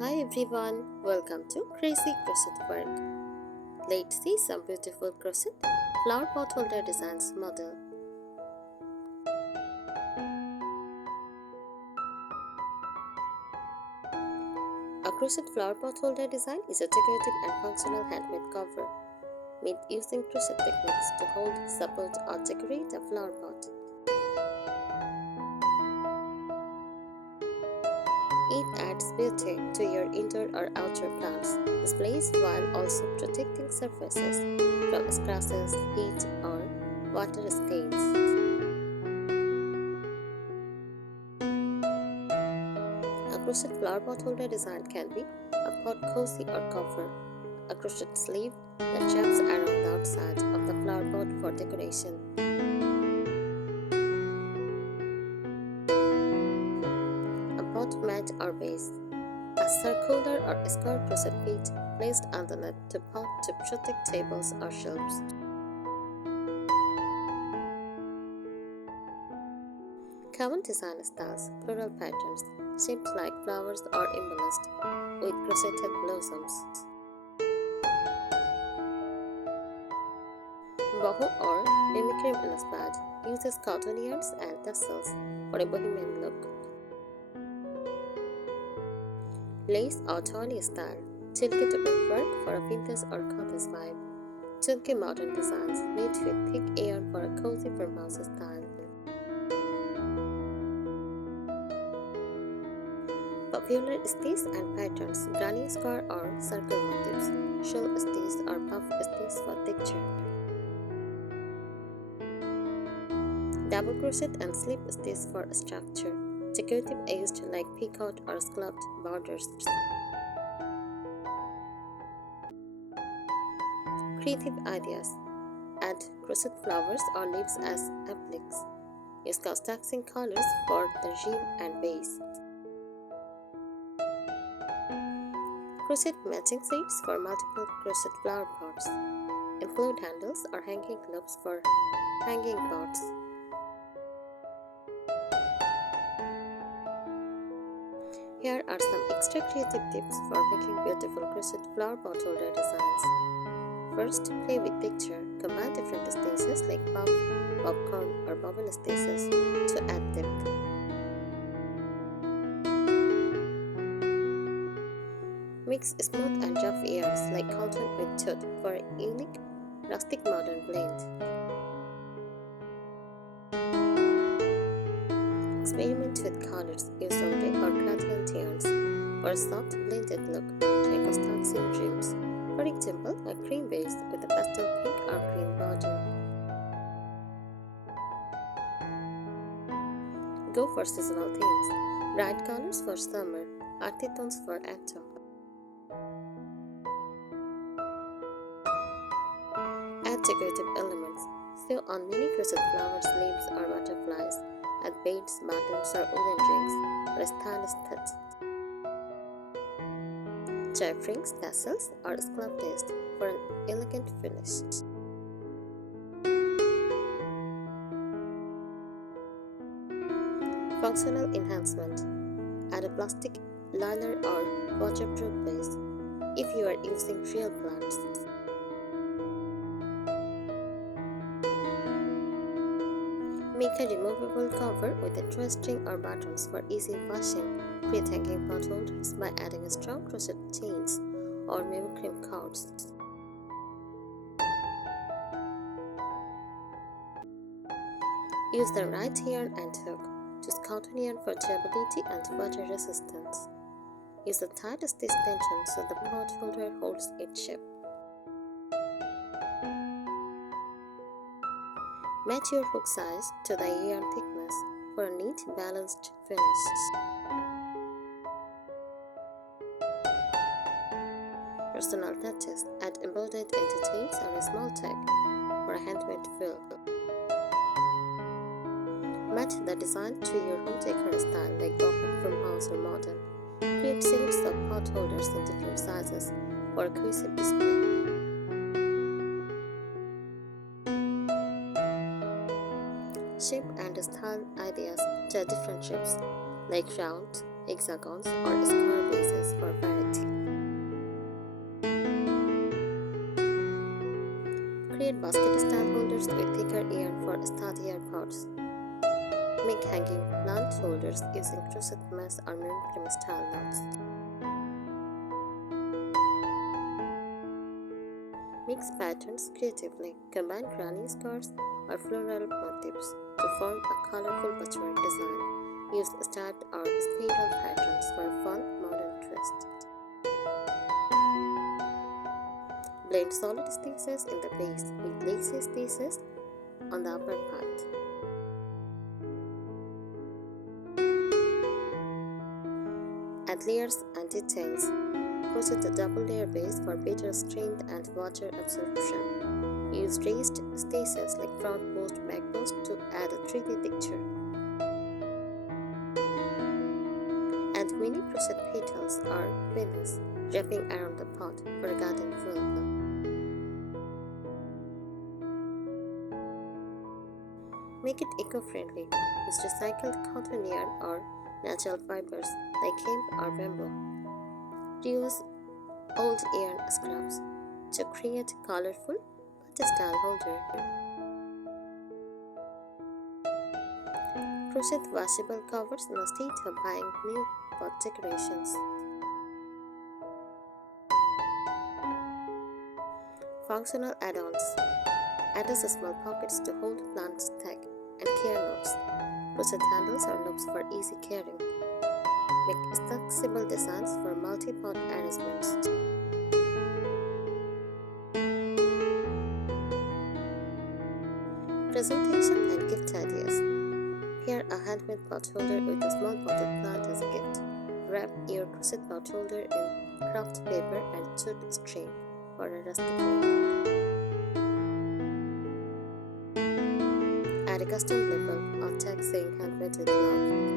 Hi everyone, welcome to Crazy Crochet Work. Let's see some beautiful crochet flower pot holder designs model. A crochet flower pot holder design is a decorative and functional handmade cover made using crochet techniques to hold, support or decorate a flower pot. It adds beauty to your indoor or outdoor plants displays while also protecting surfaces from scratches, heat or water stains. A crochet flower pot holder design can be a pot cozy or cover, a crochet sleeve that wraps around the outside of the flower pot for decoration, a pot mat or base, a circular or square crochet feet placed underneath the pot to protect tables or shelves. Common design styles, floral patterns, shaped like flowers or embellished with crocheted blossoms. Boho or mimicry inspired uses cotton yarns and tassels for a bohemian look. Lace or tawny style, silky dubbing work for a vintage or cottage vibe. Chunky modern designs made with thick yarn for a cozy farmhouse style. Popular stitches and patterns, granny square or circle motifs, shell stitches or puff stitches for texture. Double crochet and slip stitch for structure. Decorative edged like peacock or scalloped borders. Creative ideas. Add crochet flowers or leaves as appliques. Use contrasting colors for the rim and base. Crochet matching sets for multiple crochet flower pots. Include handles or hanging loops for hanging pots. Here are some extra creative tips for making beautiful crochet flower pot holder designs. First, play with texture. Combine different stitches like puff, popcorn, or bubble stitches to add depth. Mix smooth and rough yarns like cotton with jute for a unique, rustic modern blend. Experiment with colors. Use ombre or gradient yarns for a soft blended look like contrasting rims. For example, a cream base with a pastel pink or green border. Go for seasonal themes. Bright colors for summer, earthy tones for autumn. Add decorative elements. Sew on mini crochet flowers, leaves, or butterflies. Add beads, buttons, or woolen rings for a stylish touch. Chain rings, tassels, or scallop paste for an elegant finish. Functional enhancement. Add a plastic liner or waterproof base if you are using real plants. Make a removable cover with a drawstring or buttons for easy washing. Create hanging pot holders by adding strong crochet chains or mimicry cords. Use the right yarn and hook. Choose cotton yarn for durability and water resistance. Use the tight stitch tension so the pot holder holds its shape. Match your hook size to the yarn thickness for a neat, balanced finish. Personal touches. Add embroidered details or a small tag for a handmade feel. Match the design to your home decor style like boho, farmhouse, or modern. Create series of pot holders in different sizes for a cohesive display. Shape and style ideas to different shapes like round, hexagons, or square bases for variety. Create basket-style holders with thicker yarn for sturdier pots. Make hanging plant holders using crochet mesh or mimicry style knots. Mix patterns creatively. Combine granny squares or floral motifs to form a colorful patchwork design. Use stacked or spiral patterns for a fun, modern twist. Blend solid stitches in the base with lacy stitches on the upper part. Add layers and details. Crochet a double layer base for better strength and water absorption. Use raised stitches like front post, back post to add a 3D texture. Add mini crochet petals or pins wrapping around the pot for a garden feel. Make it eco-friendly. Use recycled cotton yarn or natural fibers like hemp or bamboo. Reuse old yarn scraps to create colorful pot-style holder. Crochet washable covers instead of buying new pot decorations. Functional add-ons. Add small pockets to hold plant tag and care notes. Crochet handles or loops for easy carrying. Make flexible designs for multi-pot arrangements. Presentation and gift ideas. Pair a handmade pot holder with a small potted plant as a gift. Wrap your crochet pot holder in craft paper and jute string for a rustic look. Add a custom label or tag saying handmade with love.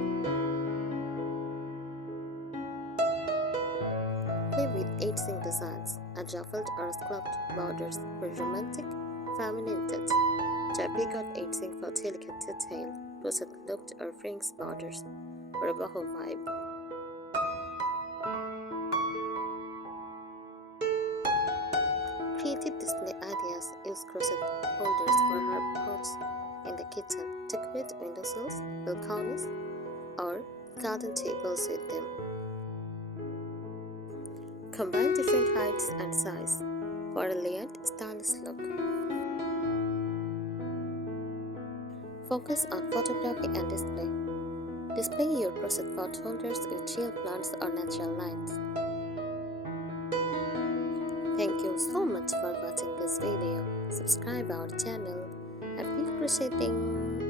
Play with edging designs and ruffled or scalloped borders for romantic, feminine touch. Try peacock edging for delicate detail, crochet looped or fringed borders for a boho vibe. Creative display ideas. Use crochet holders for herb pots in the kitchen. Decorate windowsills, balconies, or garden tables with them. Combine different heights and size for a layered, stylish look. Focus on photography and display. Display your crochet pot holders with real plants or natural lights. Thank you so much for watching this video. Subscribe our channel. Happy crocheting!